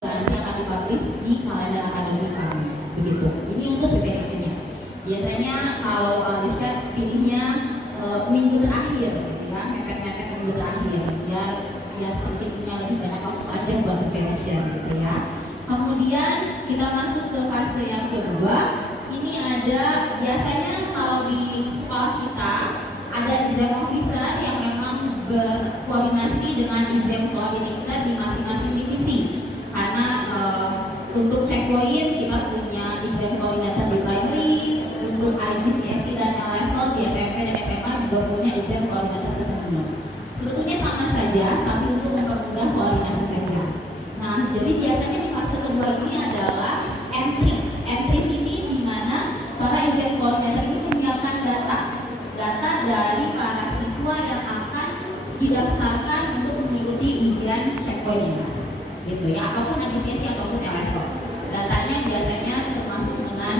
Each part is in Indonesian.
nanti akan dipublish di kalender akademik kami. Begitu. Ini untuk preparation-nya. Biasanya kalau Rizka pilihnya minggu terakhir, gitu ya, mepet-mepet minggu terakhir, biar sedikit punya lebih banyak waktu aja buat preparation, gitu ya. Kemudian kita masuk ke fase yang kedua. Ini ada biasanya kalau di sekolah kita ada exam officer yang memang berkoordinasi dengan exam coordinator di masing-masing divisi. Karena untuk checkpoint kita punya exam coordinator di primary, untuk IGCSE dan L-level di SMP dan SMA juga punya exam coordinator tersebut. Sebetulnya sama saja, tapi untuk mempermudah koordinasi saja. Nah, jadi biasanya di fase kedua ini adalah entries. Entries ini di mana para exam coordinator ini menyiapkan data dari para siswa yang akan didaftarkan untuk mengikuti ujian checkpoint, gitu ya, ataupun IGCSE ataupun L-level. Datanya biasanya termasuk dengan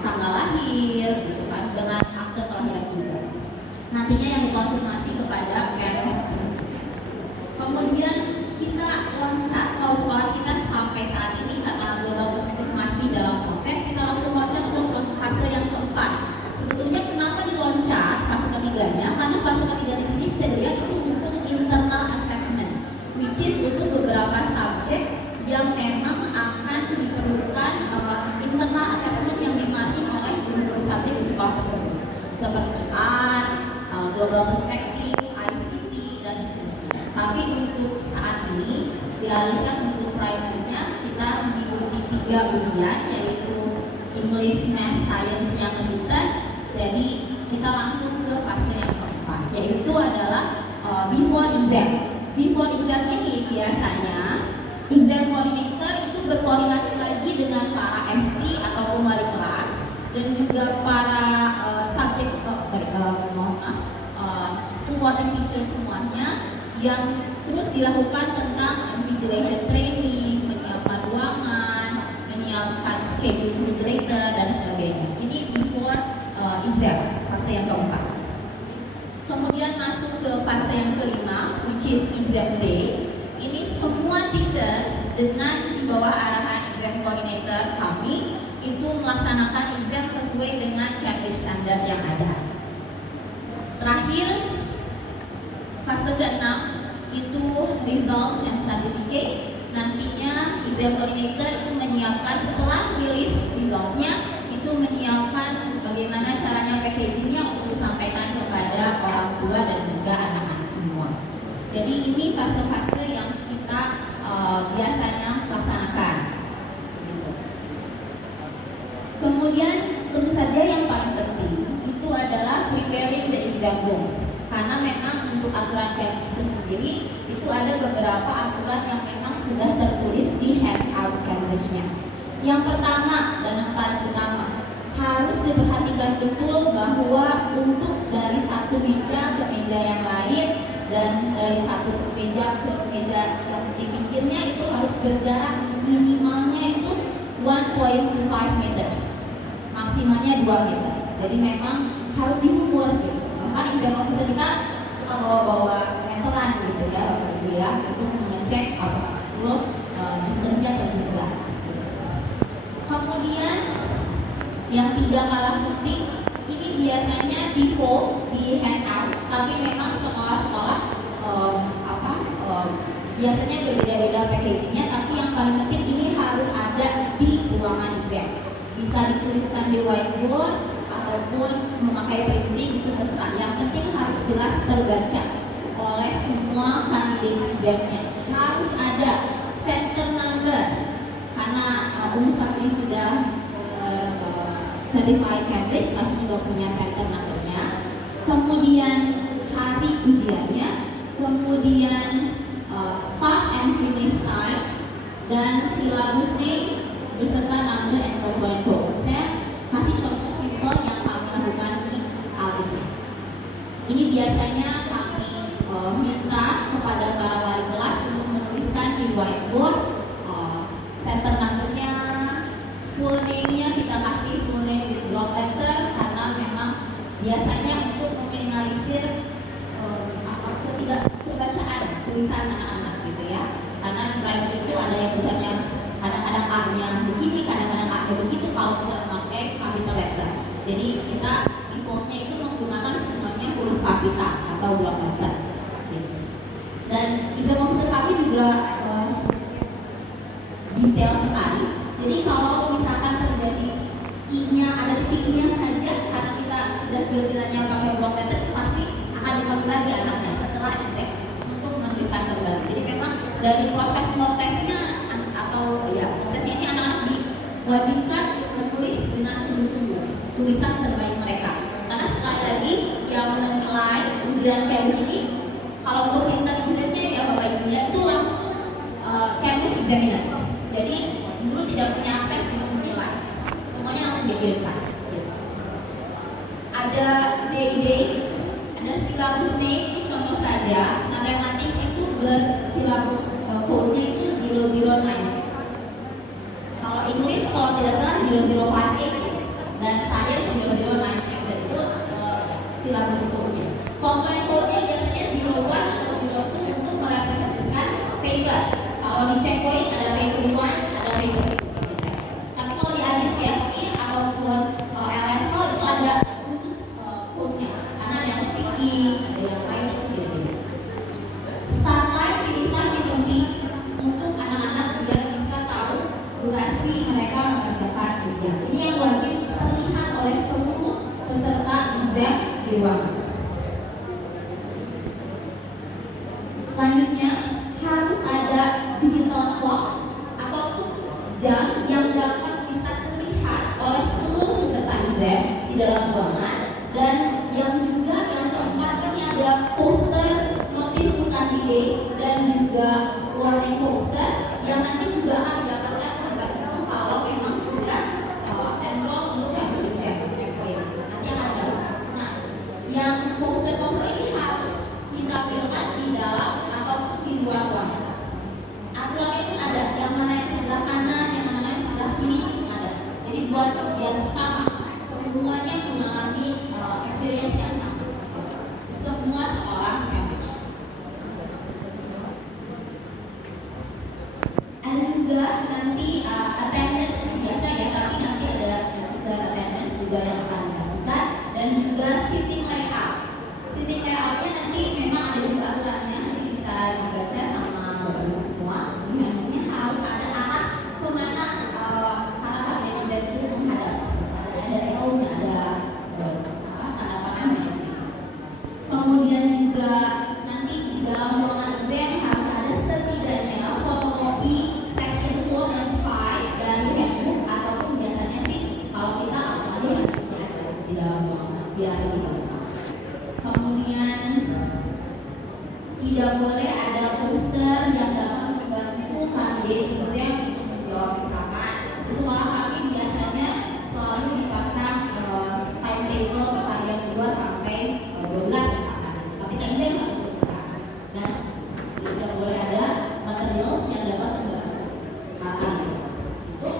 tanggal lahir, gitu kan, dengan akte kelahiran juga. Nantinya yang dikonfirmasi kepada parents tersebut. Kemudian kita loncat, kalau sekolah kita sampai saat ini karena global perspektif masih dalam proses, kita langsung loncat ke fase yang keempat. Sebetulnya kenapa diloncat fase ketiganya? Karena fase ketiga di sini bisa dilihat itu untuk internal assessment, which is untuk beberapa subjek yang memang akan diperlukan internal assessment yang dimarking oleh guru-guru subjek di sekolah tersebut, seperti art, global perspektif, ICT, dan seterusnya. Tapi untuk saat ini di Alisha untuk primernya kita mengikuti 3 ujian, yaitu English, Math, Science yang limited. Jadi kita langsung ke fase yang keempat, yaitu adalah before exam. Before exam ini biasanya exam coordinator itu berkoordinasi lagi dengan para FT ataupun wali kelas dan juga para supporting teacher semuanya, yang terus dilakukan tentang invigilation training, menyiapkan ruangan, menyiapkan schedule invigilator dan sebagainya. Ini before exam, fase yang keempat. Kemudian masuk ke fase yang kelima, which is exam day. Ini semua teachers dengan di bawah arahan exam coordinator kami itu melaksanakan exam sesuai dengan Cambridge standard yang ada. Terakhir, fase ke-6 itu results and certificate. Nantinya exam coordinator itu menyiapkan setelah rilis resultsnya, itu menyiapkan bagaimana caranya packagingnya untuk disampaikan kepada orang tua dan juga anak-anak semua. Jadi ini fase-fase yang kita biasanya laksanakan. Gitu. Kemudian tentu saja yang paling penting itu adalah preparing the exam room. Karena memang untuk aturan Cambridge sendiri itu ada beberapa aturan yang memang sudah tertulis di handout Cambridge-nya. Yang pertama dan yang paling utama, harus diperhatikan betul bahwa untuk dari satu meja ke meja yang lain dan dari satu meja ke meja yang di pinggirnya itu harus berjarak minimalnya itu 1.5 meters, maksimalnya 2 meter. Jadi memang harus diukur gitu. Bahkan exam officer kita suka bawa-bawa meteran gitu ya, Bapak Ibu ya, untuk mengecek apakah betul distance-nya terjaga. Kemudian yang tidak kalah penting, ini biasanya di hold di handout, tapi memang sekolah-sekolah biasanya berbeda-beda packagingnya, tapi yang paling penting ini harus ada di ruangan exam. Bisa dituliskan di whiteboard ataupun memakai printing, itu terserah. Yang penting harus jelas terbaca oleh semua kandidat examnya. Harus ada center number karena Sakti sudah certified Cambridge, pasti juga punya center numbernya. Kemudian hari ujiannya, kemudian start and finish time, dan syllabus name beserta number and component code. Saya kasih contoh simpel yang kami lakukan di Alisha. Ini biasanya kami minta kepada para wali kelas untuk menuliskan di whiteboard center numbernya, full name-nya kita kasih full name with block letter, karena memang biasanya untuk meminimalisir ketidak terbacaan tulisan anak-anak gitu ya. Karena di private itu ada yang misalnya kadang-kadang A-nya begini, kadang-kadang A-nya begitu kalau tidak memakai capital letter. Jadi kita defaultnya itu menggunakan semuanya huruf kapital atau block letter. Gitu. Dan exam officer kami juga detail sekali. Jadi kalau misalkan terjadi I-nya ada titiknya saja karena kita sudah deal-dealannya pakai block letter, itu pasti akan dipanggil lagi anaknya setelah exam untuk menuliskan kembali. Jadi memang dari proses mock testnya atau ya tesnya ini anak-anak diwajibkan untuk menulis dengan sungguh-sungguh tulisan terbaik mereka. Karena sekali lagi yang menilai ujian kampus ini kalau untuk written examnya ya Bapak Ibu ya itu langsung campus examiner. Jadi guru tidak punya akses untuk menilai, semuanya langsung dikirimkan. Ada day, ada silabus name, ini contoh saja. Matematik itu bersilabus code-nya itu 0096. Kalau English kalau tidak salah 0058 dan saya 0096 itu silabus code-nya. Komponen code-nya biasanya 01 atau 02 untuk merepresentasikan paper. Kalau di checkpoint ada paper 1, ada paper 2. Tapi kalau di ADCSI ataupun LFL itu ada khusus code-nya. Karena ada yang speaking, ada yang writing, beda-beda. Start time, finish time itu penting untuk anak-anak biar bisa tahu durasi mereka mengerjakan ujian. Ini yang wajib terlihat oleh seluruh peserta exam di ruangan. Selanjutnya harus ada digital clock ataupun jam yang dapat bisa terlihat oleh seluruh peserta exam di dalam ruangan. Dan yang juga yang keempat ini ada poster notice to candidate dan juga warning poster yang nanti juga akan didapatkan oleh Bapak kalau memang sudah enroll untuk campus exam. Nanti akan ada. Nah, yang poster-poster ini harus ditampilkan di dalam ataupun di luar ruangan. Aturannya pun ada, yang mana yang sebelah kanan, yang mana yang sebelah kiri itu ada. Jadi buat biar sama, semuanya mengalami experience yang sama. Semua sekolah campus. Ada juga nanti attendance itu biasa ya, tapi nanti ada istilah attendance juga yang akan dikasihkan dan juga sitting layout. Sitting layoutnya nanti memang ada juga aturannya, nanti bisa dibaca sama Bapak Ibu semua. Ini harus ada arah kemana karena kandidat itu menghadap. Ada arrow-nya, ada tanda panahnya. Kemudian juga nanti di dalam ruangan exam harus ada setidaknya fotokopi section 4 dan 5 dari handbook ataupun biasanya sih kalau kita asli handbooknya ada di dalam ruangan biar lebih gampang. Kemudian tidak boleh ada poster yang dapat membantu kandidat exam untuk menjawab misalkan di sekolah kami biasanya selalu dipasang timetable pertanyaan 2 sampai 12 misalkan, tapi tadi yang masuk ke kita. Nah, tidak boleh ada materials yang dapat membantu hal itu.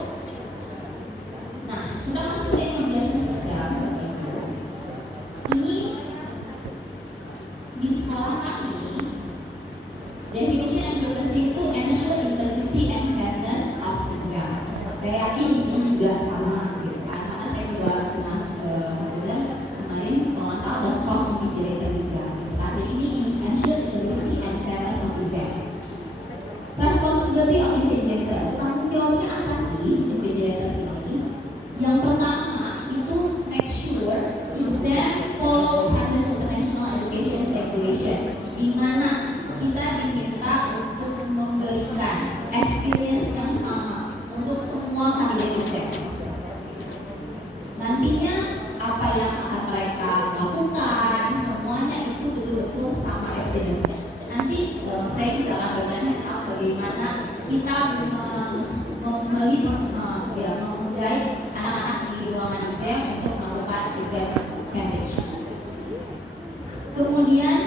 Nah, kita masuk ke education system. Ini di sekolah kami definition and purpose itu ensure integrity and fairness of exam. Saya yakin ini juga sama gitu kan, karena saya juga pernah dengar kemarin kalau nggak salah ada cross invigilator juga. Jadi ini ensure integrity and fairness of exam. Responsibility of invigilator, tanggung jawabnya apa sih invigilator ini? Yang pertama itu make sure exam follow Campus International Education Regulation, di mana kita diminta untuk memberikan experience yang sama untuk semua kandidat exam. Nantinya apa yang akan mereka lakukan, semuanya itu betul-betul sama experience-nya. Nanti saya juga akan bertanya bagaimana kita memudai anak-anak di ruangan exam untuk melakukan exam Cambridge. Kemudian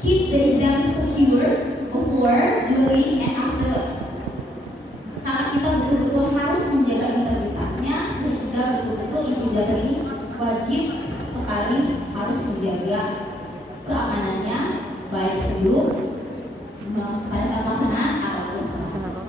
keep the exam secure before, during, and afterwards. Karena kita betul-betul harus menjaga integritasnya sehingga betul-betul invigilator ini wajib sekali harus menjaga keamanannya baik sebelum pada saat pelaksanaan ataupun setelah.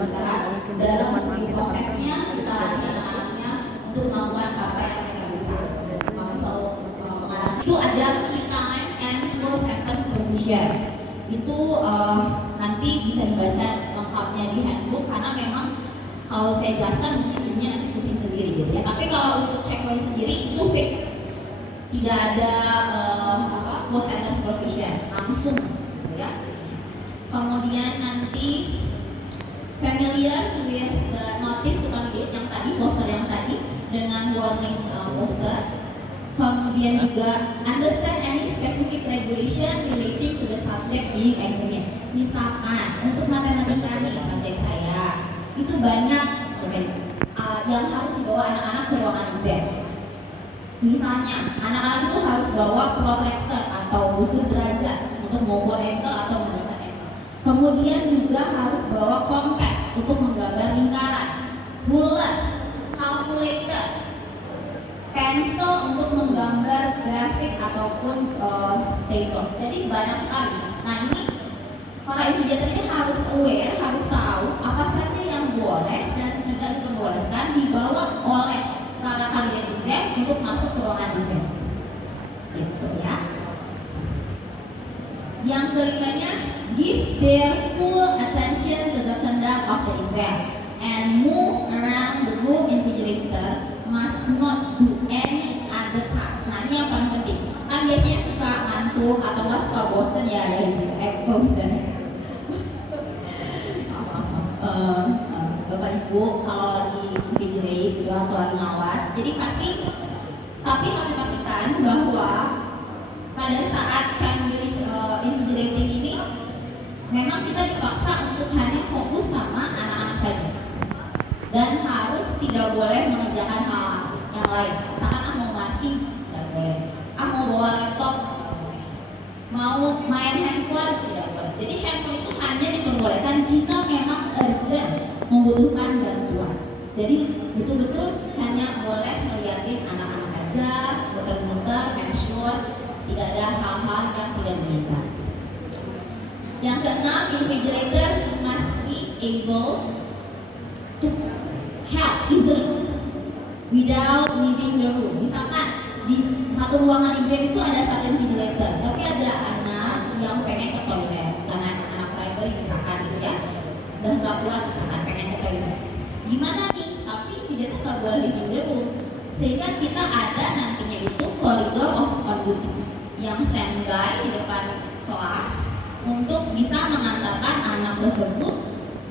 berusaha dalam prosesnya kita latih anak-anaknya untuk melakukan apa yang mereka bisa. Kami selalu mengarahkan itu ada key time and full sector supervision. Itu nanti bisa dibaca lengkapnya di handbook karena memang kalau saya jelaskan mungkin jadinya nanti pusing sendiri gitu ya. Tapi kalau untuk checkpoint sendiri itu fix, tidak ada full sector supervision langsung gitu ya. Kemudian nanti familiar with the notice to candidate yang tadi, poster yang tadi dengan warning poster. Kemudian juga understand any specific regulation relating to the subject being examined. Misalkan untuk matematika nih subjek saya itu banyak yang harus dibawa anak-anak ke ruangan exam. Misalnya anak-anak itu harus bawa protractor atau busur derajat untuk mengukur angle atau menggambar angle. Kemudian juga harus bawa kompas untuk menggambar lingkaran, ruler, calculator, pensil untuk menggambar grafik ataupun table. Jadi banyak sekali. Nah ini para invigilator ini harus aware, harus tahu apa saja yang boleh dan tidak diperbolehkan dibawa oleh para kandidat exam untuk masuk ke ruangan exam. Gitu ya. Yang kelimanya, give their full attention to the conduct of the exam and move around the room. Invigilator must not do any other task. Nah ini yang paling penting. Kan biasanya suka ngantuk atau nggak suka bosen ya kemudian Bapak Ibu kalau lagi invigilate juga atau lagi ngawas, jadi pasti tapi harus pastikan bahwa pada saat Cambridge invigilating ini memang kita dipaksa untuk hanya fokus sama anak-anak saja dan harus tidak boleh mengerjakan hal yang lain. Misalkan mau marking tidak boleh, mau bawa laptop tidak boleh, mau main handphone tidak boleh. Jadi handphone itu hanya diperbolehkan jika memang urgent, membutuhkan bantuan. Jadi betul-betul hanya boleh ngeliatin anak-anak aja, muter-muter, make sure tidak ada hal-hal yang tidak diinginkan. Yang keenam, invigilator must be able to help easily without leaving the room. Misalkan di satu ruangan exam itu ada satu invigilator, tapi ada anak yang pengen ke toilet karena anak primary misalkan gitu ya, udah nggak kuat misalkan pengen ke toilet. Gimana nih? Tapi invigilator nggak boleh leaving the room, sehingga kita ada nantinya itu koridor of on duty yang standby di depan kelas untuk bisa mengantarkan anak tersebut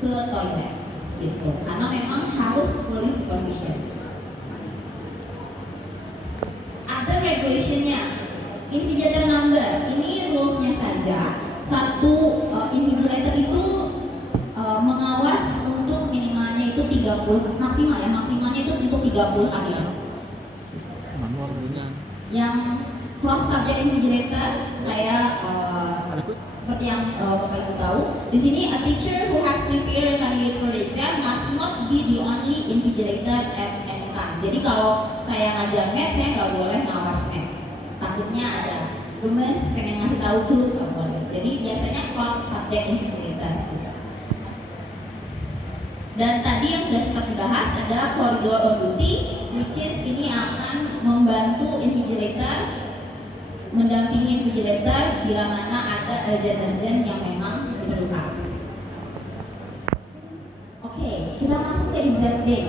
ke toilet gitu, karena memang harus fully supervision. Ada regulationnya, invigilator number ini rulesnya saja. Satu invigilator itu mengawas untuk minimalnya itu 30 maksimal ya, maksimalnya itu untuk 30 kandidat. Yang cross subject invigilator saya seperti yang Bapak Ibu tahu, di sini a teacher who has prepared a candidate for the exam must not be the only invigilator at any time. Jadi kalau saya ngajar math, saya nggak boleh ngawas math. Takutnya ada gemes pengen ngasih tahu dulu nggak boleh. Jadi biasanya cross subject invigilator. Dan tadi yang sudah sempat dibahas ada koridor on duty, which is ini akan membantu invigilator, mendampingi invigilator bila mana ada urgent-urgent yang memang diperlukan. Oke, kita masuk ke exam day.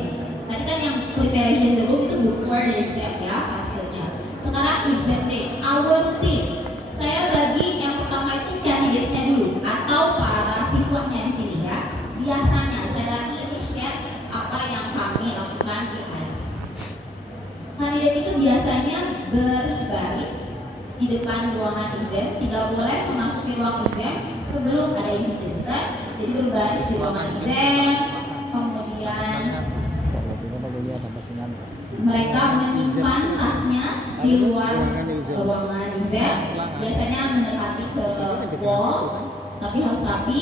Tadi kan yang preparation the room itu before the exam ya hasilnya. Sekarang exam day, our routine. Saya bagi yang pertama itu candidates-nya dulu atau para siswanya di sini ya. Biasanya saya lagi share apa yang kami lakukan di HIS. Kandidat itu biasanya berbaris di depan ruangan exam, tidak boleh memasuki ruang exam sebelum ada invigilator. Jadi berbaris di ruangan exam, kemudian mereka menyimpan tasnya di luar ruangan exam, biasanya mendekati ke wall, tapi harus rapi.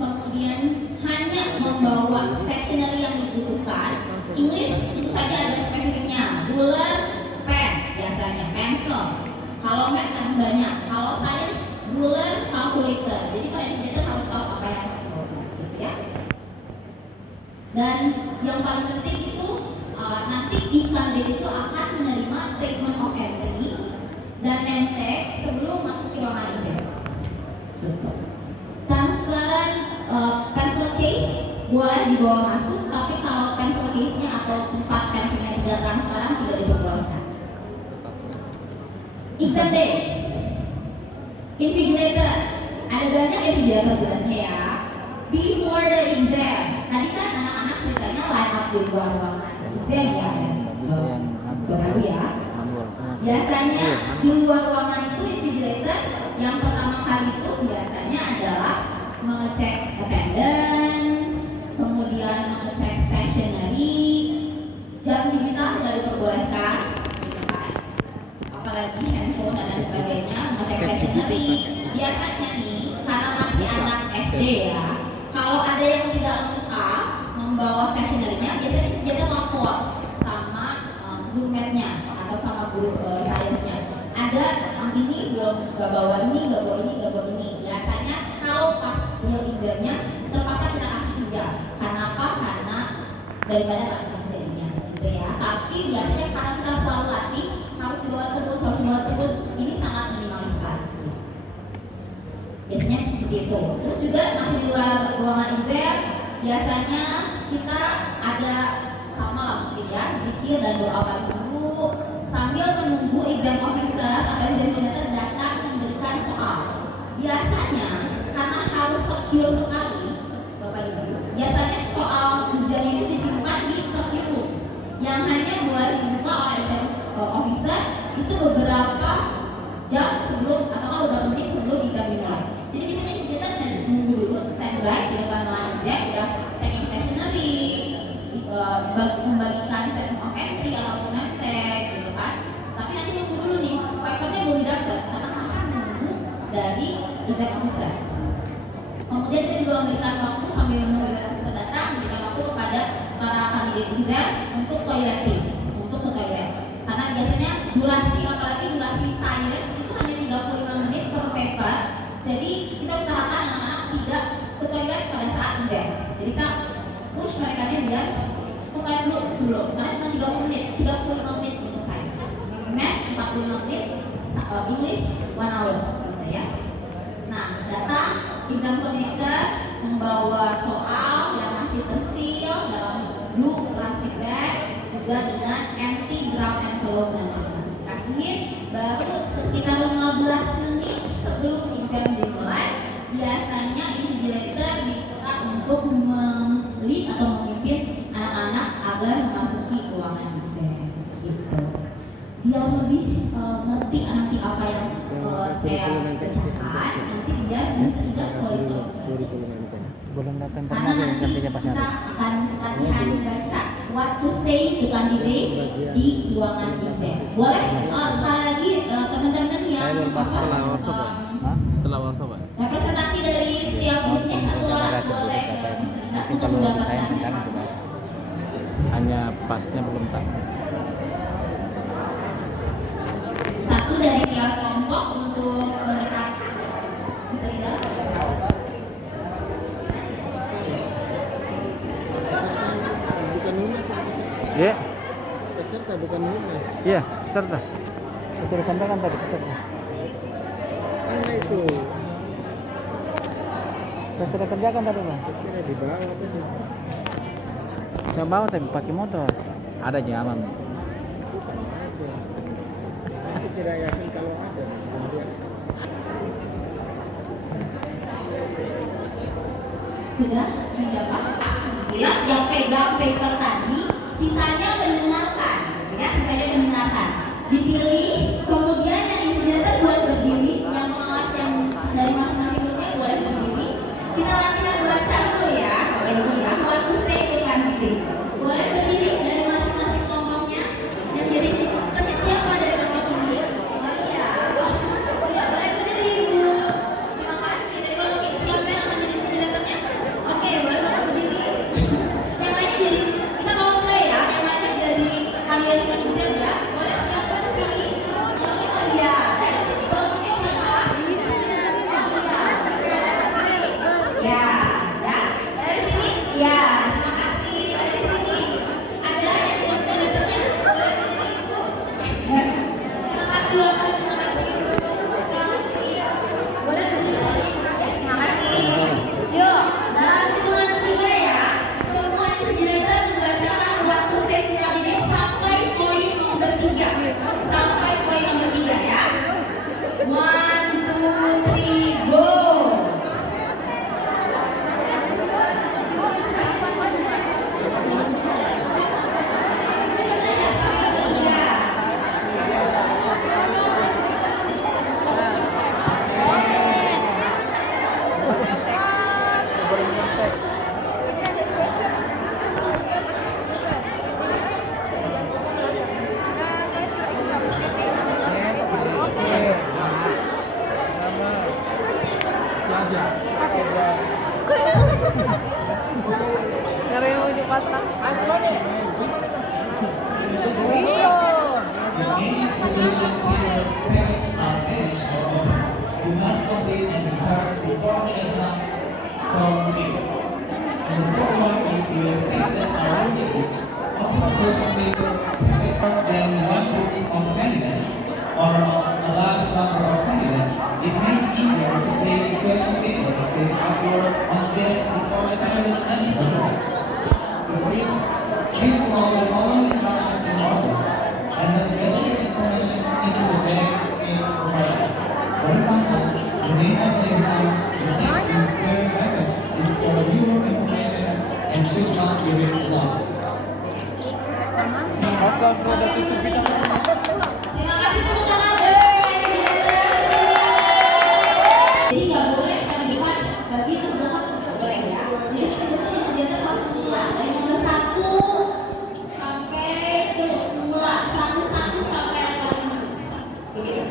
Kemudian hanya membawa stationery yang dibutuhkan. English itu saja ada spesifiknya, ruler, pen, biasanya pencil. Kalau math kan banyak, kalau science ruler, calculator. Jadi kalau invigilator harus tahu apa yang harus dibawa, gitu ya. Dan yang paling penting itu nanti each candidate itu akan menerima statement of entry dan name tag sebelum masuk ke ruangan exam. Transparan pencil case boleh dibawa masuk, tapi kalau pencil case-nya atau tempat pensilnya tidak transparan tidak diperbolehkan. Exam day, invigilator, ada banyak invigilator jelasnya ya. Before the exam, tadi kan anak-anak ceritanya line up di luar ruangan exam ya, baru ya. Biasanya di luar ruangan itu invigilator yang pertama kali itu biasanya adalah mengecek attendance, kemudian mengecek stationery, jam digital tidak diperbolehkan, gitu kan. Apalagi handphone dan lain sebagainya, mengecek stationery. Biasanya nih, karena masih anak SD ya, kalau ada yang tidak lengkap membawa stationery-nya, biasanya kita lapor sama guru math-nya atau sama guru sainsnya. Ada yang ini belum nggak bawa ini, nggak bawa ini, nggak bawa ini. Biasanya kalau pas real exam-nya terpaksa kita kasih 3. Karena apa? Karena daripada nggak bisa jadinya, gitu ya. Tapi biasanya karena kita selalu latih harus dibawa terus, ini sangat minimalis sekali. Biasanya seperti itu. Terus juga masih di luar ruangan exam, biasanya kita ada sama lah mungkin ya, zikir dan doa pagi dulu sambil menunggu exam officer atau examinator datang memberikan soal. Biasanya karena harus secure sekali, Bapak Ibu, biasanya soal ujian itu disimpan di secure room yang hanya boleh dibuka oleh exam officer itu beberapa jam sebelum atau beberapa menit sebelum exam dimulai. Jadi biasanya kita nunggu dulu standby di depan ruangan exam, udah checking stationery, membagikan statement of entry ataupun name tag gitu kan. Tapi nanti nunggu dulu nih, papernya belum didapat karena masih menunggu dari exam officer. Kemudian kita juga memberikan waktu sambil menunggu exam officer datang, memberikan waktu kepada para kandidat exam untuk toileting, untuk ke toilet. Karena biasanya durasi, apalagi durasi science itu hanya 35 menit per paper. Jadi kita usahakan anak-anak tidak ke toilet pada saat exam. Jadi kita push mereka biar ke toilet dulu sebelum, karena cuma 30 menit, 35 menit untuk science, math 45 menit, English 1 hour, gitu ya. Nah, datang exam coordinator membawa soal yang masih terseal dalam blue plastic bag, juga dengan empty ground envelope nanti kasihin. Baru sekitar 15 menit sebelum exam dimulai, biasanya invigilator diminta untuk melihat atau memimpin anak-anak agar memasuki ruangan exam gitu. Dia lebih ngerti nanti apa yang saya bacakan, nanti dia bisa tidak koridor. Sebelum datang Karena nanti kita akan latihan baca what to say to candidate di ruangan exam. Boleh sekali lagi teman-teman yang setelah workshop representasi dari setiap grupnya satu orang boleh untuk mendapatkan hanya pasnya belum tahu. satu dari tiap kelompok untuk mendekat bisa tidak? Bukan lunas. Iya. Peserta bukan lunas. Iya, peserta. Sudah sampaikan tadi peserta. Mana itu? Saya sudah kerjakan tadi, Bang. Saya kira di bawah tadi. Saya bawa tapi pakai motor. Ada jalan. Bukan ada. Saya kira yakin kalau ada. Sudah didapat ya, yang pegang paper tadi sisanya mendengarkan gitu ya, sisanya mendengarkan dipilih, kemudian yang invigilator boleh berdiri, yang pengawas yang dari masing-masing grupnya boleh berdiri. Kita latihan baca dulu ya Bapak Ibu ya, what to say to candidate. Boleh berdiri dari masing-masing kelompoknya. Dan jadi tanya siapa dari kelompok ini? Oh iya, iya boleh berdiri Ibu. Terima kasih. Dari kelompok ini siapa yang akan jadi invigilatornya? Oke, boleh Bapak berdiri. Yang lainnya jadi, kita mau mulai ya, yang lainnya jadi kalian yang exam ya. Boleh siapa di sini? If any application period pages are finished or open, you must complete and return the form exam form fee. And the third one is your candidates are received. Open the question paper packets then one group of candidates or a large number of candidates. It may be easier to place the question papers with upwards on this before the candidates enter. Read along the following instructions in order and the specific information into the bag is provided. For example, the name of the exam, the text in square brackets is for your information and should not be read aloud. Terima kasih tepuk tangan. Jadi nggak boleh yang di depan bagi yang belakang nggak boleh ya. Jadi sebetulnya kegiatan harus semula dari nomor 1 sampai terus semula 1 sampai yang paling begitu.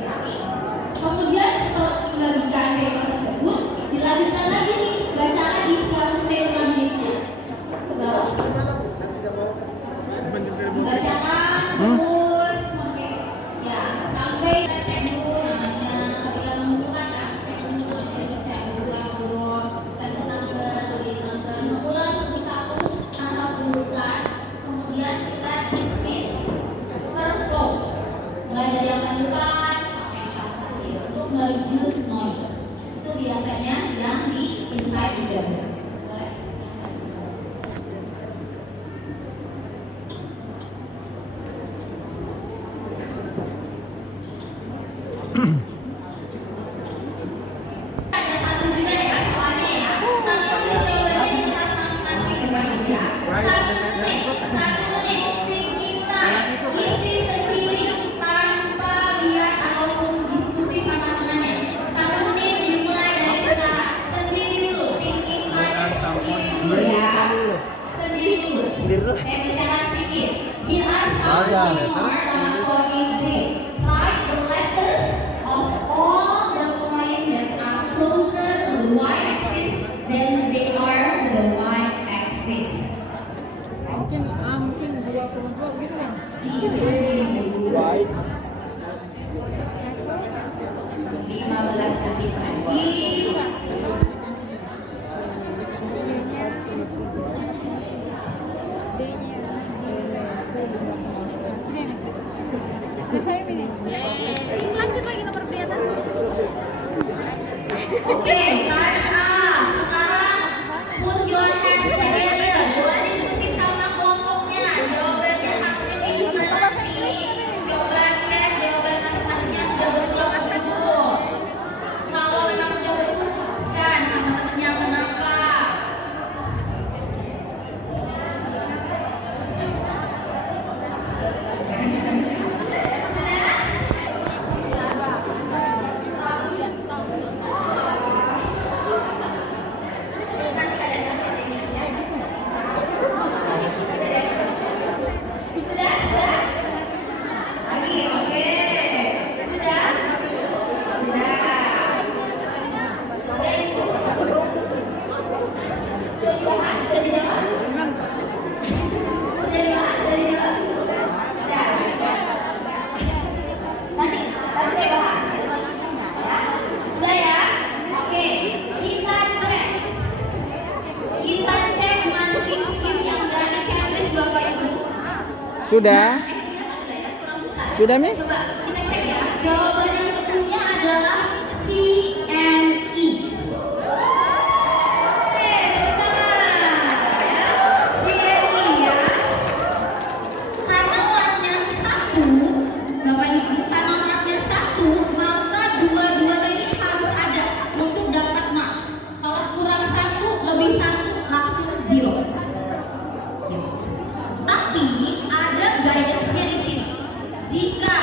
Kemudian setelah membagikan paper tersebut dilanjutkan lagi nih baca lagi selalu statement unitnya ke bawah. Dibacakan terus sampai ya sampai kita cek dulu namanya ketika menentukan ya cek dulu cek sesuai huruf satu number mengulang satu harus dudukkan kemudian kita dismiss per row mulai dari yang paling depan sampai yang paling terakhir untuk reduce noise itu biasanya yang di inside leader. Saya bacakan sedikit. Here are some point grade. Write the letters of all the points that are closer to the y-axis than they are to the y-axis. Mungkin 2,2 gitu ya. Diisi sendiri dulu. 15 detik lagi. Oke, time's up. Sekarang put your hands together. Buat diskusi sama kelompoknya. Jawabannya maksudnya gimana sih? Coba cek jawaban masing-masingnya sudah betul apa belum. Kalau memang sudah betul, putuskan sama temennya kenapa. Sudah? Sudah, Mi? Coba kita cek ya. Jawaban yang tentunya adalah C and E. Oke, benar. Ya. C and E ya. Karena marknya 1, Bapak Ibu, karena marknya 1, maka dua-duanya ini harus ada untuk dapat mark. Kalau kurang 1, lebih 1, langsung 0. Tapi ada guidance-nya di sini. Jika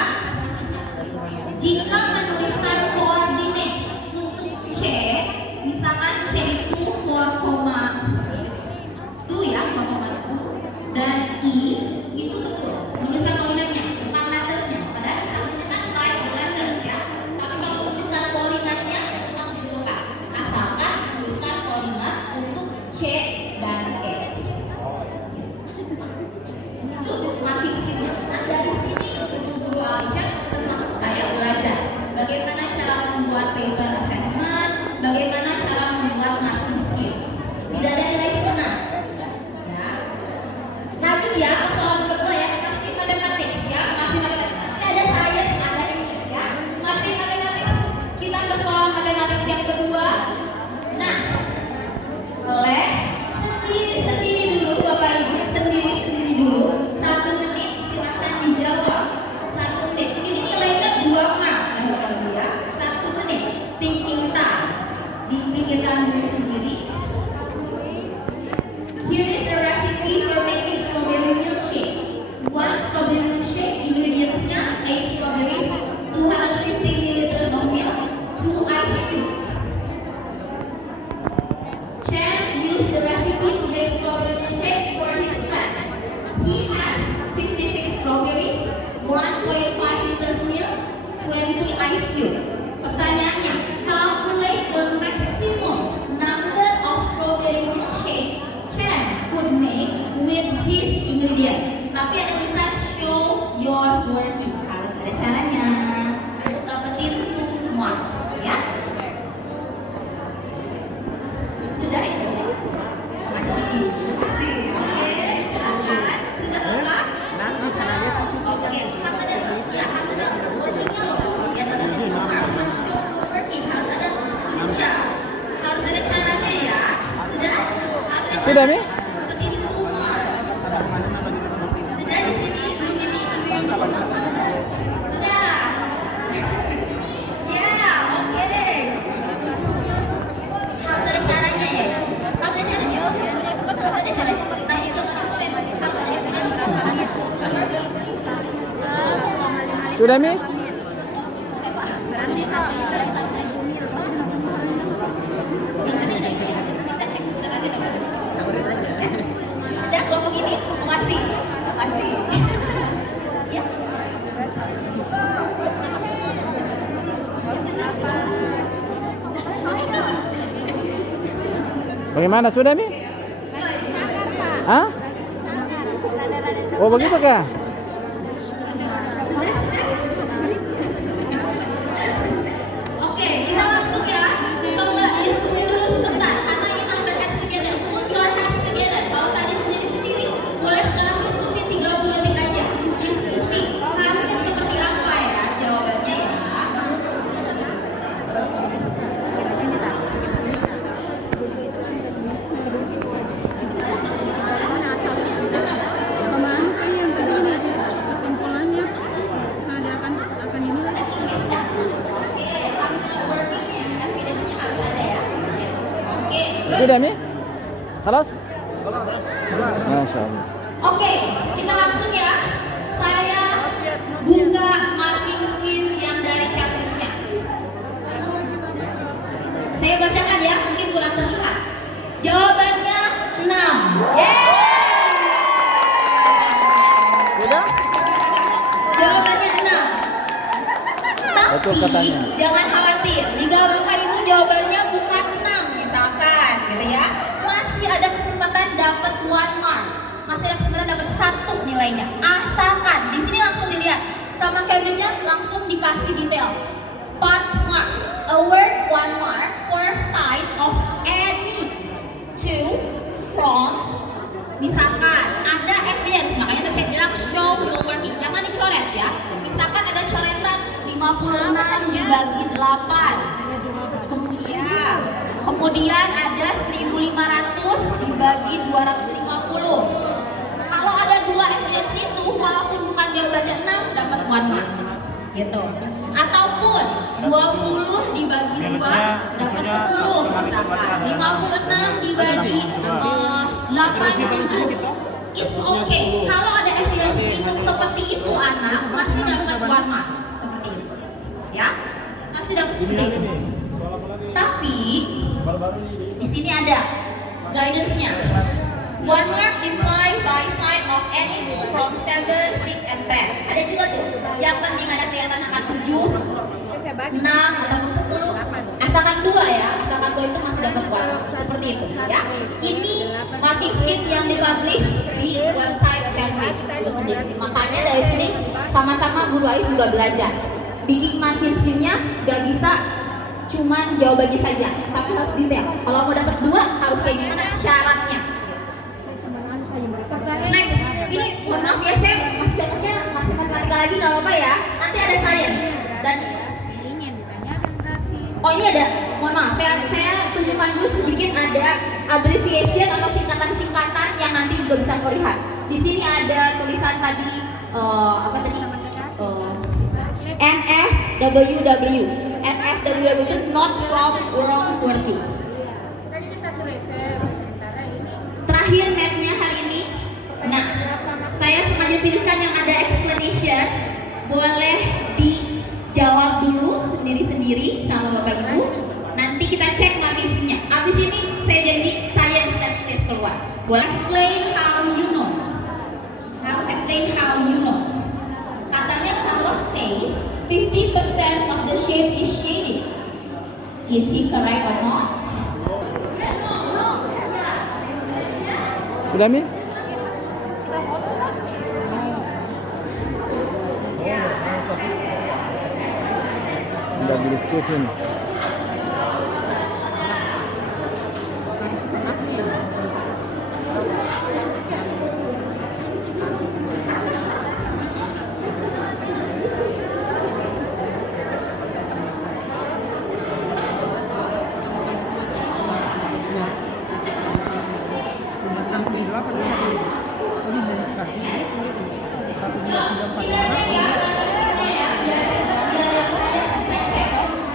ya soal kedua ya, masih matematik ya, masih matematik. Nanti ada sains, ada ini ya, masih matematik. Kita ke soal matematik yang kedua. Nah, boleh sendiri-sendiri dulu Bapak Ibu, sendiri-sendiri dulu. 1 menit silakan dijawab. 1 menit. Ini nilainya 2 mark ya Bapak Ibu ya. 1 menit. Thinking time. Dipikirkan dulu sendiri. Here is a recipe for making strawberry milkshake. 1 strawberry milkshake, ingredients-nya 8 strawberries, 250 ml of milk, 2 ice cubes. Chan used the recipe to make strawberry milkshake for his friends. He has 56 strawberries, 1.5 liters milk, 20 ice cubes. Pertanyaannya, calculate the maximum number of strawberry milkshake Chan could make with his ingredient. Tapi ada tulisan show your working. Harus ada caranya untuk dapetin 2 marks ya. Sudah ya? Masih. Oke, silakan. Sudah lengkap? Nanti karena dia posisi Oke, harus ada workingnya loh. Biar dapetin 2 marks. Show working harus ada tulisnya. Harus ada caranya ya. Sudah? Harus ada Sudah, Mi? dapetin 2 marks. Sudah di sini belum ini ibu-ibu. Sudah. Ya, oke. Harus ada caranya ya. Harus ada caranya. Harus ada caranya. Nah itu harus ada evidence sama. Sudah, Mi? Berarti 1 liter itu 1 mil. Yang tadi ada evidence. Kita cek sebentar lagi teman. Sudah kelompok ini. Makasih. Ya. Bagaimana sudah, Mi? Hah? Oh, begitu kah? Oke, kita langsung ya. Coba diskusi dulu sebentar. Karena ini number hands together. Put your hands together. Kalau tadi sendiri-sendiri, boleh sekarang diskusi 30 detik aja. Diskusi. Harusnya seperti apa ya jawabannya ya? Kemarin kan yang tadi kesimpulannya ada akan ini lah. Oke, harus ada workingnya. Evidence-nya harus ada ya. Oke, good. Sudah, Mi? Salas? Masya Allah. Oke, kita langsung ya. Saya buka marking scheme yang dari checklist-nya. Saya bacakan ya, mungkin kurang terlihat. Jawabannya 6. Yeay! Sudah? Jawabannya 6. Betul Tapi katanya. jangan khawatir, jika Bapak Ibu jawabannya bukan 6 misalkan gitu ya, masih ada kesempatan dapat 1 mark. Masih ada kesempatan dapat 1 nilainya. Asalkan di sini langsung dilihat sama Cambridge-nya langsung dikasih detail. Part marks, award 1 mark for side of any two from. Misalkan ada evidence, makanya tadi saya bilang show your working, jangan dicoret ya. Misalkan ada coretan 56 dibagi 8. Kemudian ada 1500 dibagi 250. Kalau ada 2 evidence itu, walaupun bukan jawabannya 6, dapat 1 mark. Gitu. Ataupun 20 dibagi 2 dapat 10 misalkan. 56 dibagi 87. It's okay. Kalau ada evidence hitung seperti itu anak, masih dapat 1 mark. Seperti itu. Ya. Masih dapat seperti itu. Tapi di sini ada guidance-nya. 1 mark implied by side of any two from 7, 6, and 10. Ada juga tuh. Yang penting ada kelihatan angka 7, 6 ataupun 10. Asalkan 2 ya. Asalkan 2 itu masih dapat 1. Seperti itu ya. Ini marking scheme yang dipublish di website Cambridge itu sendiri. Makanya dari sini sama-sama guru Ais juga belajar. Bikin marking scheme-nya gak bisa cuman jawabannya saja, tapi harus detail. Kalau mau dapat 2 harus kayak gimana syaratnya. Next, ini ya saya masih contohnya masih matematika lagi nggak apa-apa ya. Nanti ada science dan oh ini ada, mohon maaf, saya tunjukkan dulu sedikit ada abbreviation atau singkatan-singkatan yang nanti juga bisa kau lihat. Di sini ada tulisan tadi apa tadi? NFWW. NFWW itu not from wrong working. Terakhir netnya hari ini. Nah, saya sengaja pilihkan yang ada explanation. Boleh dijawab dulu sendiri-sendiri sama Bapak Ibu. Nanti kita cek markingnya. Abis ini saya janji science dan test keluar. Boleh explain how you know. Explain how you know. Katanya Carlos says 50% of the shape is shaded. Is he correct or not? Sudah Mi? Udah didiskusin.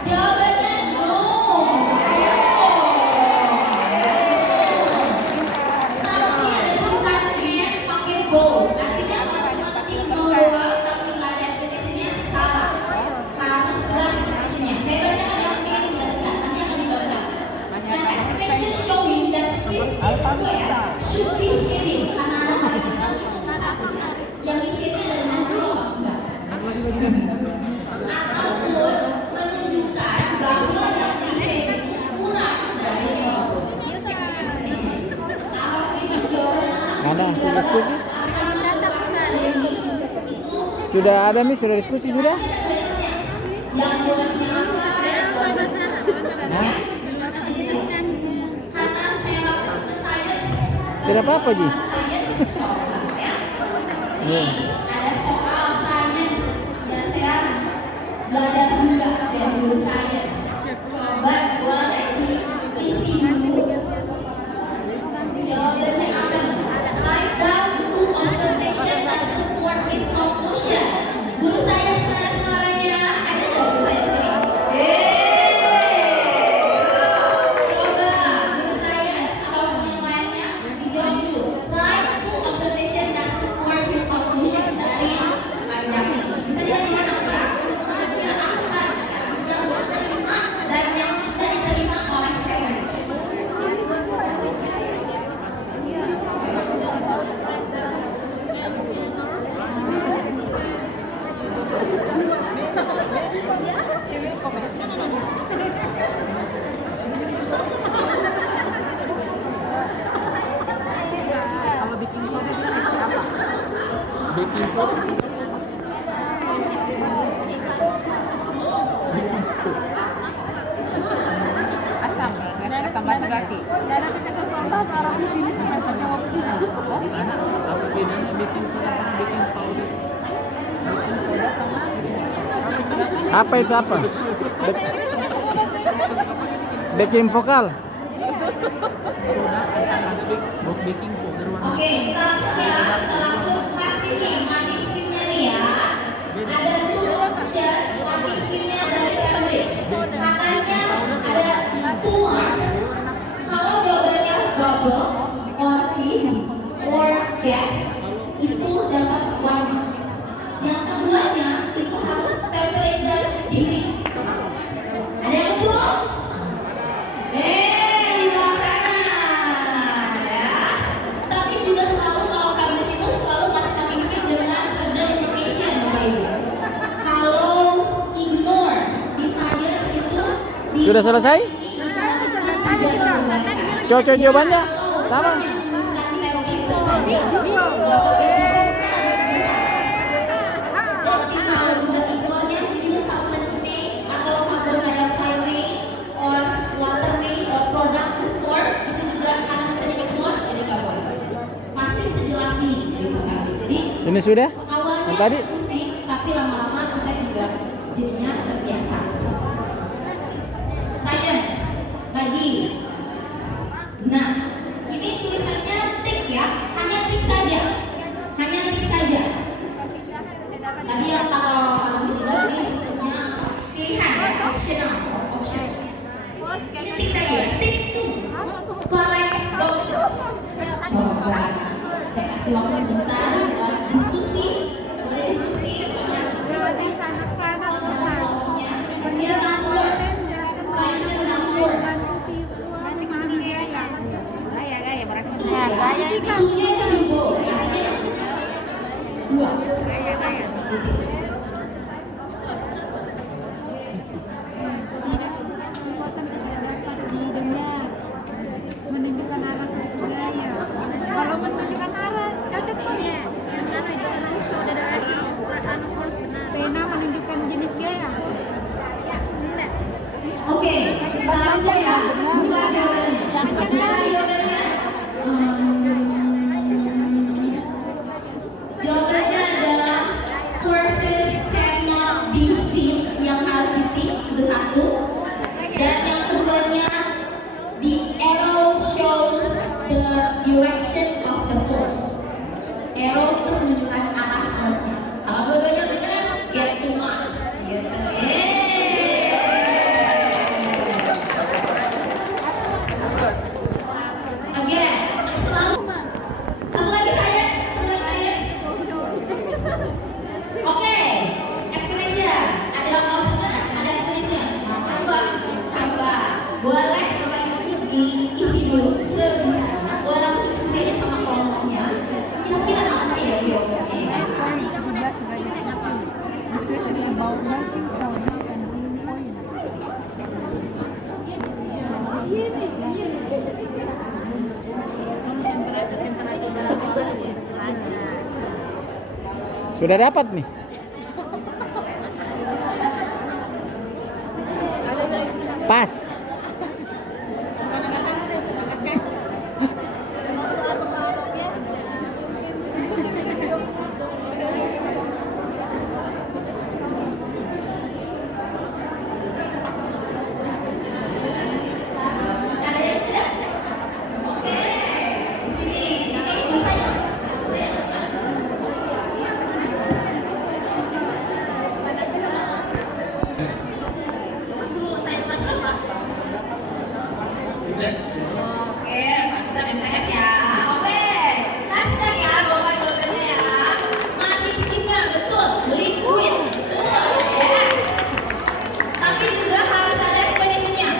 Jawabannya no. Tapi ada tulisan N pakai bold. Artinya kalau cuma ketik no doang tapi nggak ada explanation-nya salah. Harus jelas explanation-nya. Saya bacakan yang N tidak tegas. Nanti akan dibaca. Yang explanation showing that this square should be shaded. Karena ada kita itu satunya yang di shade-nya ada dengan flow enggak? Ataupun menunjukkan bahwa yang di shade itu kurang dari yang kalau itu jawabannya Ada hasil diskusi? itu Sudah ada Mi? Sudah diskusi sudah? yang bolehnya apa Hah? karena saya langsung ke science Tidak apa-apa Ji. science ya. Iya. Ada soal science yang saya belajar juga, saya guru science. Baik, boleh diisi dulu. Jawabannya apa? Write down two observations that support this conclusion. Guru science mana suaranya? Ada nggak guru science ini? Coba guru science ataupun yang lainnya dijawab dulu. Write two observations that support this conclusion dari panjang ini. Bisa dilihat apa? Kira apa? Yang diterima dan yang tidak diterima oleh Cambridge. Baking soda. Asam batu berarti. Apa bedanya baking soda sama baking powder? Apa itu apa? Backing vokal. Soda ada baking powder warna. Oke, kita langsung ya, kita langsung pasti nih matic scheme-nya nih ya. Ada two option matic scheme-nya dari Cambridge. Katanya ada two marks. Kalau jawabannya bubble, or fish, or gas, itu dapat 1 mark. Yang keduanya itu harus temperature degrees. Ada yang betul? Di bawah kanan ya. Tapi juga selalu kalau Cambridge itu selalu masih mengirim dengan further information Bapak Ibu. Kalau ignore di science itu di Sudah selesai? Cocok jawabannya? Sama. Tapi kalau juga ignore-nya use supplements name atau carbon dioxide name or water name or product store itu juga karena bisa di ignore jadi nggak boleh. Pasti sejelas ini dari Pak Cambridge. Jadi Sini sudah? awalnya Yang tadi? pusing, tapi lama-lama kita juga jadinya terbiasa. Science lagi. Nah, ini tulisannya tik ya, hanya tik saja, hanya tik saja. Tadi yang kalau bisa juga ini sistemnya pilihan ya, optional, option. Ini tik saja, tik tuh, collect boxes. Coba saya kasih waktu sebentar buat diskusi, boleh diskusi sama kelompoknya. Dia numbers, science numbers. Tuhnya itu ribu, dua. Kekuatan kecerdasan idenya menunjukkan arah suatu budaya. Kalau menunjukkan arah, cocok tuh ya. Yang mana itu kan show the direction of force benar. Pena menunjukkan jenis gaya. Oke, kita langsung ya. Buka jawabannya. Buka jawabannya. Jawabannya adalah forces cannot be seen, yang harus ditik itu satu. Dan yang keduanya, the arrow shows the direction of the force. Arrow itu menunjukkan arah force-nya. Kalau dua-duanya benar, get to Mars. Gitu. Again, selalu. Satu lagi saya, Oke, explanation. Ada option, ada explanation. Mau tambah. Boleh diisi dulu sebisa. Boleh langsung diskusi aja sama kelompoknya. Kira-kira apa ya jawabannya? Discussion is about melting point and boiling point. Sudah dapat nih. Pas. Ada yang sudah? Oke, di sini. Nanti ini saya dulu saya sudah Pak. Next. Oke, Pak bisa MTS ya. Oke, lanjutkan ya bapak jawabannya ya. Mati skimnya betul, liquid betul, yes. Tapi juga harus ada explanation-nya.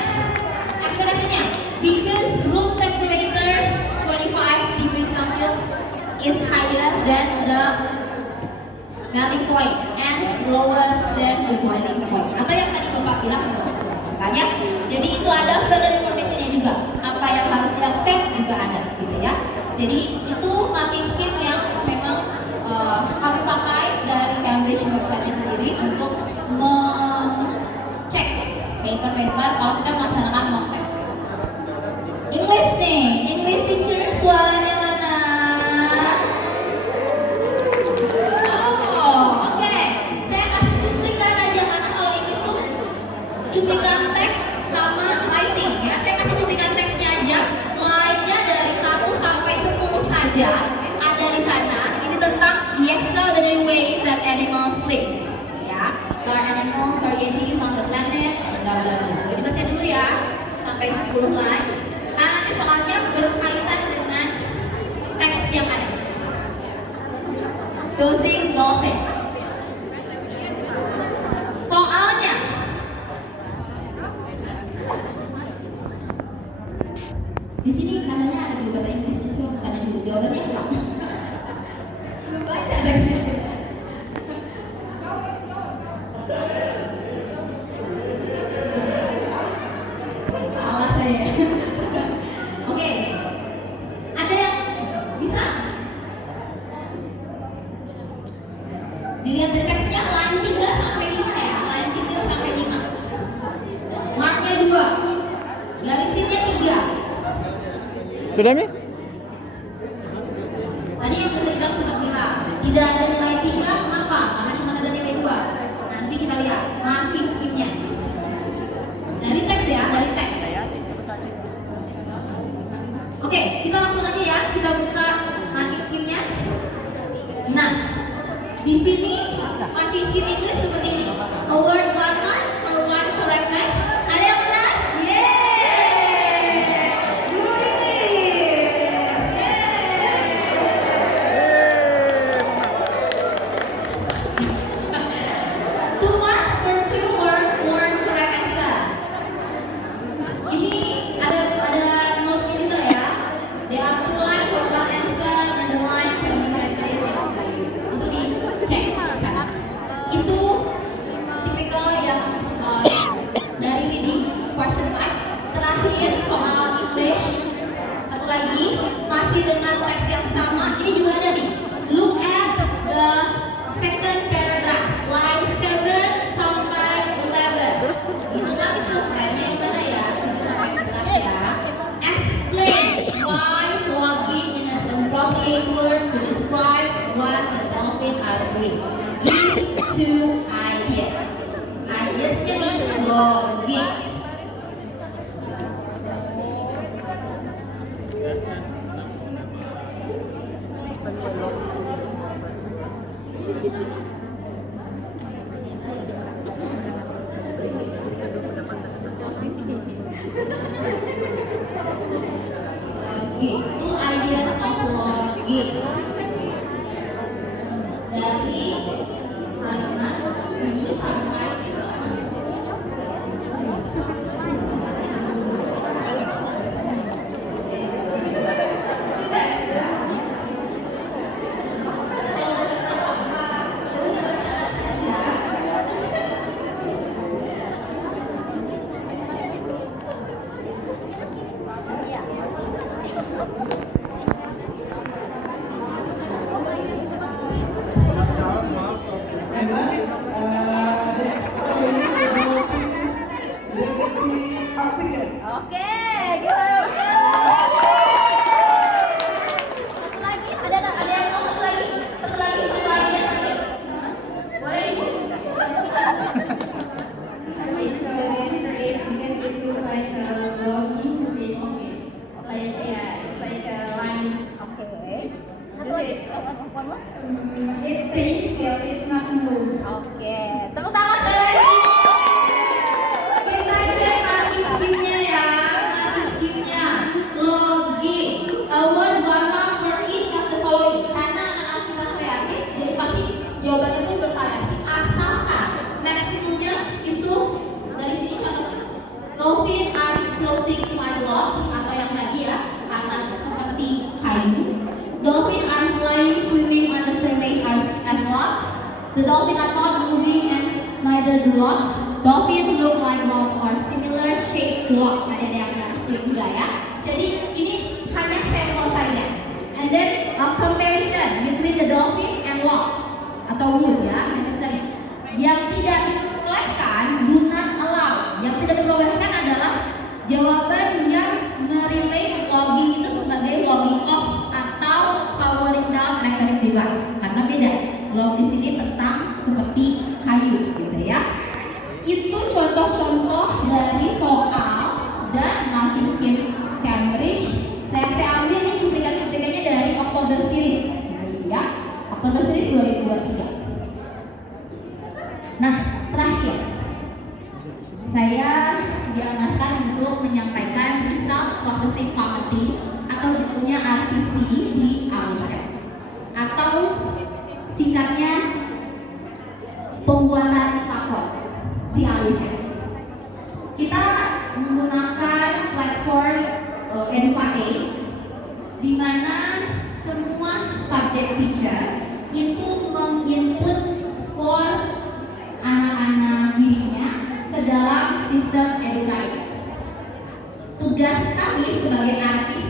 Explanation-nya, because room temperatures 25 degrees Celsius is higher than the melting point and lower than the boiling point. Atau yang tadi bapak bilang kan ya. Jadi itu ada further information-nya juga. Apa yang harus di-accept juga ada gitu ya. Jadi itu mapping scheme yang memang kami pakai dari Cambridge website-nya sendiri untuk mengecek paper-paper kalau kita melaksanakan mock test. English nih, English teacher suaranya mana? Oh, oke. Saya kasih cuplikan aja karena kalau English tuh cuplikan teks sama writing ya. Saya kasih cuplikan teksnya aja. Line-nya dari 1 sampai 10 saja ada di sana. Ini tentang the extraordinary ways that animals live. Ya, there are animals varieties on the planet. Bla bla bla. Jadi baca dulu ya sampai 10 line. Karena nanti soalnya berkaitan dengan teks yang ada. Dosing dolphin. Soalnya di sini katanya ada di bahasa Inggris, sih katanya juga jawabannya apa? Belum baca teksnya. Salah saya. Oke, ada yang bisa? Dilihat dari teksnya line 3 sampai 5 ya, line 3 sampai 5. Marknya 2, garisinnya 3. Sudah, Mi? Tadi yang bisa dibilang sempat bilang Tidak ada nilai 3, kenapa? Karena cuma ada nilai 2. Nanti kita lihat marking scheme-nya. Dari teks ya, dari teks. Oke, kita langsung aja ya, kita buka marking scheme-nya. Nah, di sini marking scheme English seperti ini. Award 1 mark for 1 correct match. Ada yang benar? Yeay! Guru Inggris! Yeay! 2 marks for 2 or more correct answer. Ini ada notes-nya juga ya. There are 2 line for 1 answer and the line can be calculated. Itu dicek sana. Itu tipikal yang dari reading question type. Terakhir soal English. Satu lagi masih dengan teks yang sama. Ini juga ada nih. Look at the second paragraph, line 7 sampai 11. Itu lagi tuh kayaknya yang mana ya? 7 sampai 11 ya. Explain why logging in an appropriate word to describe what the dolphin are doing. Give 2 ideas. Ideasnya nih logging. Logging. 2 ideas of logging. Dari halaman 7 sampai 11. And then, next oxygen. Oke, gimana? Satu lagi, ada yang mau satu lagi? Satu lagi. Boleh? So the answer is because it looks like a logging machine. Like it's like a line. Satu lagi. It's staying still. It's not moved. Oke, tepuk tangan sekali lagi. Kita cek marking scheme-nya ya, marking scheme-nya. Logging, award 1 mark for each of the following. Karena anak-anak kita kreatif, jadi pasti jawabannya pun bervariasi. Asalkan maksimumnya itu dari sini contoh. Dolphin are floating like logs atau yang tadi ya, kata seperti kayu. Dolphin are flying, swimming on the same way as logs. The dolphin are not moving and neither the logs. Dolphin look like logs or similar shaped logs. Ada yang benar shape juga ya. Jadi ini hanya sampel saja. And then comparison between the dolphin and logs atau wood ya, necessary. Yang tidak diperbolehkan, do not allow. Yang tidak diperbolehkan adalah jawaban yang merelate logging itu sebagai logging off atau powering down electronic device. Karena beda. Log di sini tentang seperti kayu gitu ya. Itu contoh-contoh dari soal dan marking scheme Cambridge. Saya ambil nih cuplikan-cuplikannya dari Oktober series gitu ya. Oktober series 2023. Nah, terakhir saya diamankan untuk menyampaikan result processing committee atau bukunya RPC di Alicia atau singkatnya pembuatan rapor di Alicia. Kita menggunakan platform Educate di mana semua subjek teacher itu menginput skor anak-anak dirinya ke dalam sistem Educate. Tugas kami sebagai RPC,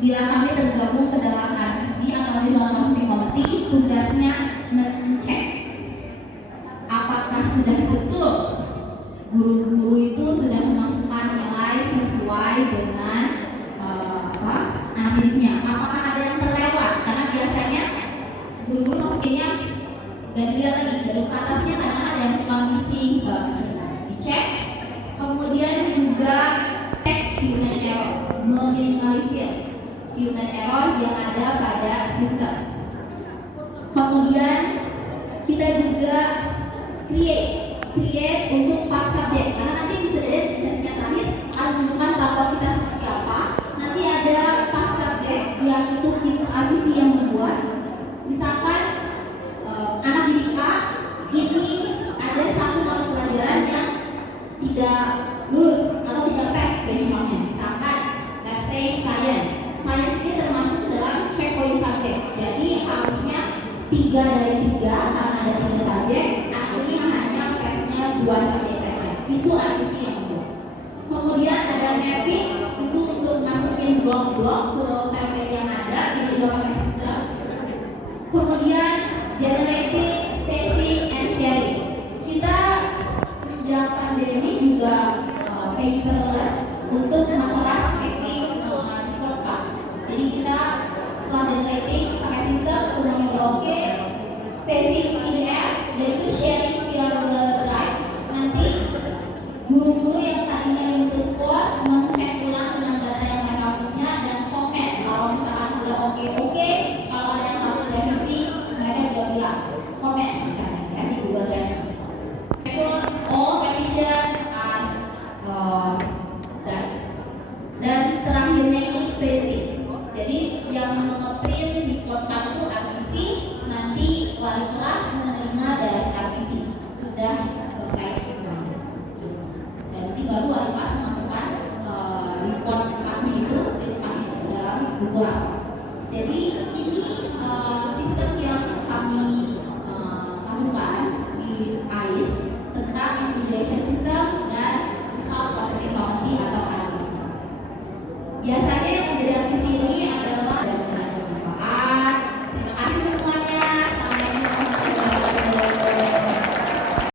bila kami tergabung ke dalam RPC atau Result Processing Committee, tugasnya mengecek apakah sudah betul guru-guru itu sudah memasukkan nilai sesuai dengan akhirnya. Apakah ada yang terlewat? Karena biasanya guru-guru masuk masukinnya dan lihat lagi gedung ke atasnya karena ada yang suka missing segala macam, dicek. Kemudian juga cek human error, meminimalisir human error yang ada pada sistem. Kemudian kita juga create untuk pas subject, karena nanti bisa jadi di sesinya terakhir akan menunjukkan bahwa kita seperti apa. Nanti ada pas subject yang itu kita RPC yang membuat. Misalkan anak didik A ini ada satu mata pelajaran yang tidak lulus atau tidak pass benchmarknya. Misalkan let's say science ini termasuk dalam checkpoint subject. Jadi harusnya 3 dari 3 karena ada 3 subjek. Ini hanya passnya 2 subjek saja. Itu RPC yang membuat. Kemudian ada mapping, itu untuk masukin blok-blok ke template yang ada. Ini juga pakai sistem. Kemudian generating, saving, and sharing. Kita semenjak pandemi juga paperless untuk masalah checking report card. Jadi kita setelah generating pakai sistem semuanya oke, saving PDF dan itu sharing via Google Drive. Nanti guru-guru yang tadinya input score mengecek ulang dengan data yang mereka punya dan komen kalau misalkan sudah oke. Kalau ada yang harus direvisi mereka juga bilang komen misalnya kan di Google Drive. All revision and dan terakhirnya ini printing. Jadi yang mengeprint di kotak itu RPC, nanti wali kelas menerima dari RPC sudah selesai semuanya. Dan nanti baru wali kelas memasukkan report kami itu, script kami itu dalam buku rapor. Jadi ini sistem yang kami lakukan di AIS tentang integration system